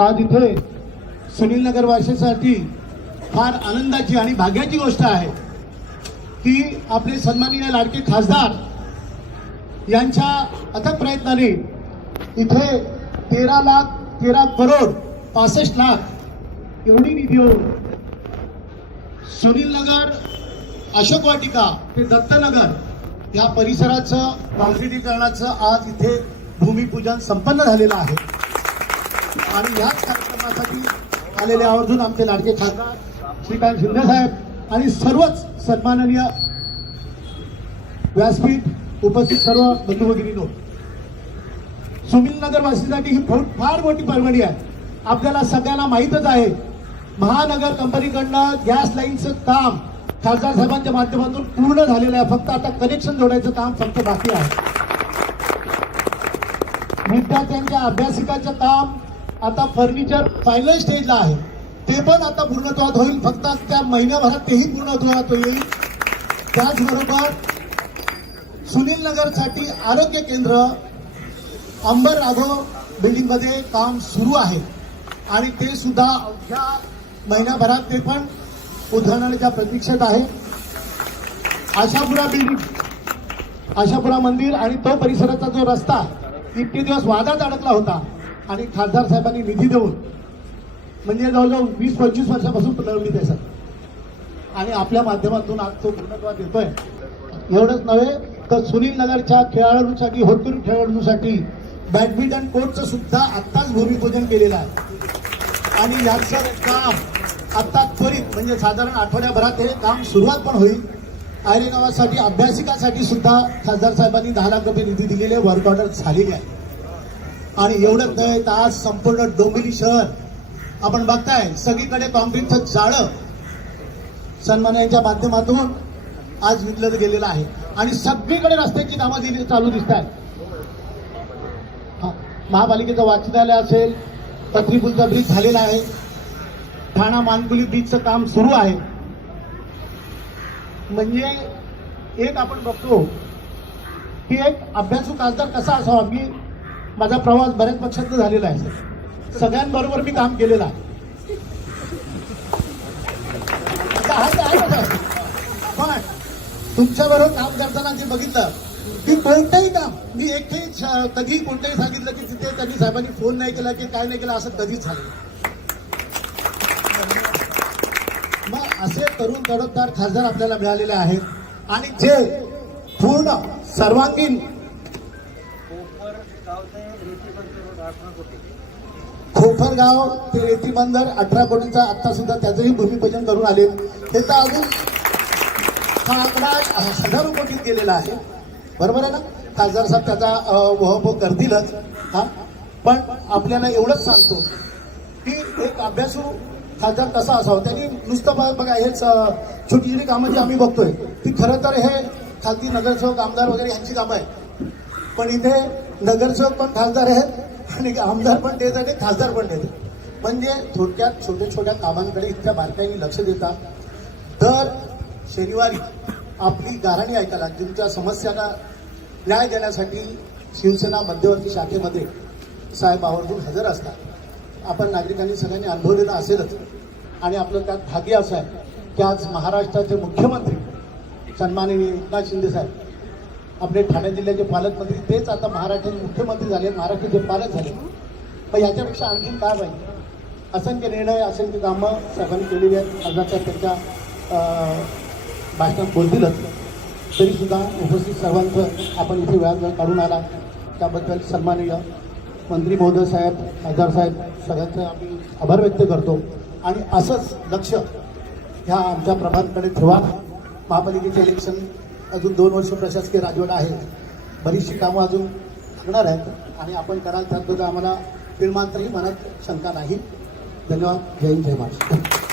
आज इथे सुनील नगर वासियांसाठी फार आनंदाची आणि भाग्याची गोष्ट आहे की आपले सन्माननीय लाडके खासदार यांच्या अथक प्रयत्नाने इथे 13 करोड 65 लाख एवढी निधी होऊन सुनील नगर, अशोक वाटिका ते दत्तनगर या परिसराचं काँक्रिटीकरणाचं आज इथे भूमिपूजन संपन्न झालेलं आहे. आणि याच कार्यक्रमासाठी आलेले आवर्जून आमचे लाडके खासदार श्रीकांत शिंदे साहेब आणि सर्वच सन्माननीय व्यासपीठ उपस्थित सर्व बंधू भगिनींनो, सुनील नगर वासियांसाठी ही फार मोठी पर्वणी आहे. आपल्याला सगळ्यांना माहीतच आहे, महानगर कंपनीकडनं गॅस लाईनचं काम खासदार साहेबांच्या माध्यमातून पूर्ण झालेलं आहे. फक्त आता कनेक्शन जोडायचं काम फक्त बाकी आहे. विद्यार्थ्यांच्या अभ्यासिकाचं काम आता फर्निचर फायनल स्टेजला आहे, ते पण आता पूर्णत्वात होईल. फक्त त्या महिन्याभरात तेही पूर्णत्वात होईल. त्याचबरोबर सुनील नगरसाठी आरोग्य केंद्र अंबर राघव बिल्डिंग मध्ये काम सुरू आहे आणि ते सुद्धा अवघ्या महिन्याभरात ते पण उद्घाटनाच्या प्रतीक्षेत आहे. आशापुरा बिल्डिंग, आशापुरा मंदिर आणि तो परिसराचा जो रस्ता इतके दिवस वादात अडकला होता आणि खासदार साहेबांनी निधी देऊन म्हणजे जवळजवळ 20-25 वर्षापासून प्रलंबित आहे सर, आणि आपल्या माध्यमातून आज तो पूर्णत्वात येतोय. एवढंच नव्हे तर सुनील नगरच्या खेळाडूंसाठी, होतकरू खेळाडूंसाठी बॅडमिंटन कोर्टचं सुद्धा आत्ताच भूमिपूजन केलेलं आहे आणि याचं काम आता त्वरित म्हणजे साधारण आठवड्याभरात हे काम सुरुवात पण होईल. आयरे गावासाठी अभ्यासिकासाठी सुद्धा खासदार साहेबांनी 10 लाख रुपये निधी दिलेले, वर्क ऑर्डर झालेली आहे. आणि एवढंच नव्हे तर आज संपूर्ण डोंबिवली शहर आपण बघताय सगळीकडे कॉन्क्रीटचं जाळं सन्मानाच्या माध्यमातून आज विकलं गेलेलं आहे आणि सगळीकडे रस्त्याची कामं चालू दिसत आहेत. महापालिकेचं वाचनालय असेल, पत्रीपूलचा ब्रिज झालेला आहे, ठाणा मानकुली ब्रिजचं काम सुरू आहे. म्हणजे एक आपण बघतो की एक अभ्यासू खासदार कसा असावा. मी माझा प्रवास बऱ्याच पक्षात झालेला आहे, सगळ्यांबरोबर मी काम केलेलं आहे. पण तुमच्याबरोबर काम करताना जे बघितलं की कोणतंही काम मी एकही कधी कोणतंही सांगितलं की तिथे त्यांनी साहेबांनी फोन नाही केला की काय नाही केलं असं कधीच झालं. मग असे तरुण तडफदार खासदार आपल्याला मिळालेले आहेत आणि जे पूर्ण सर्वांगीण खोफरगाव ते रेती बंदर 18 कोटींचा आता सुद्धा त्याचंही भूमिपूजन करून आले. हे तर अजून हा आकडा हजारो कोटीत गेलेला आहे. बरोबर आहे ना. खासदार साहेब त्याचा वहपोह करतीलच. हा, पण आपल्याला एवढंच सांगतो की एक अभ्यासू खासदार कसा असावा. त्यांनी नुसतं बघा हेच छोटी छोटी कामं जी आम्ही बघतोय ती खरं तर हे खासगी नगरसेवक आमदार वगैरे यांची कामं आहेत, पण इथे नगरसेवक पण खासदार आहेत आणि आमदार पण देत आणि खासदार पण देत. म्हणजे थोडक्यात छोट्या छोट्या कामांकडे इतक्या बारकाईने लक्ष देतात. दर शनिवारी आपली गाऱ्हाणी ऐकायला, तुमच्या समस्यांना न्याय देण्यासाठी शिवसेना मध्यवर्ती शाखेमध्ये साहेब आवर्जून हजर असतात. आपण नागरिकांनी सगळ्यांनी अनुभवलेलं असेलच. आणि आपलं त्यात भाग्य असं आहे की आज महाराष्ट्राचे मुख्यमंत्री सन्माननीय एकनाथ शिंदे साहेब, आपले ठाणे जिल्ह्याचे पालकमंत्री, तेच आता महाराष्ट्राचे मुख्यमंत्री झाले, महाराष्ट्राचे पालक झाले. पण याच्यापेक्षा आणखीन काय पाहिजे. असंख्य निर्णय, असंख्य कामं साहेबांनी केलेली आहेत. खासदार त्यांच्या भाषणात बोलतीलच, तरीसुद्धा उपस्थित सर्वांचं आपण इथे वेळा काढून आला त्याबद्दल सन्माननीय मंत्री महोदय साहेब, खासदार साहेब सगळ्यांचे आम्ही आभार व्यक्त करतो. आणि असंच लक्ष ह्या आमच्या प्रभातकडे ठेवा. महापालिकेचे इलेक्शन अजून 2 वर्ष प्रशासकीय राजवट आहे, बरीचशी कामं अजून लागणार आहेत आणि आपण कराल त्याबद्दल आम्हाला फिल्मांतरही मनात शंका नाही. धन्यवाद. जय हिंद, जय महाराष्ट्र.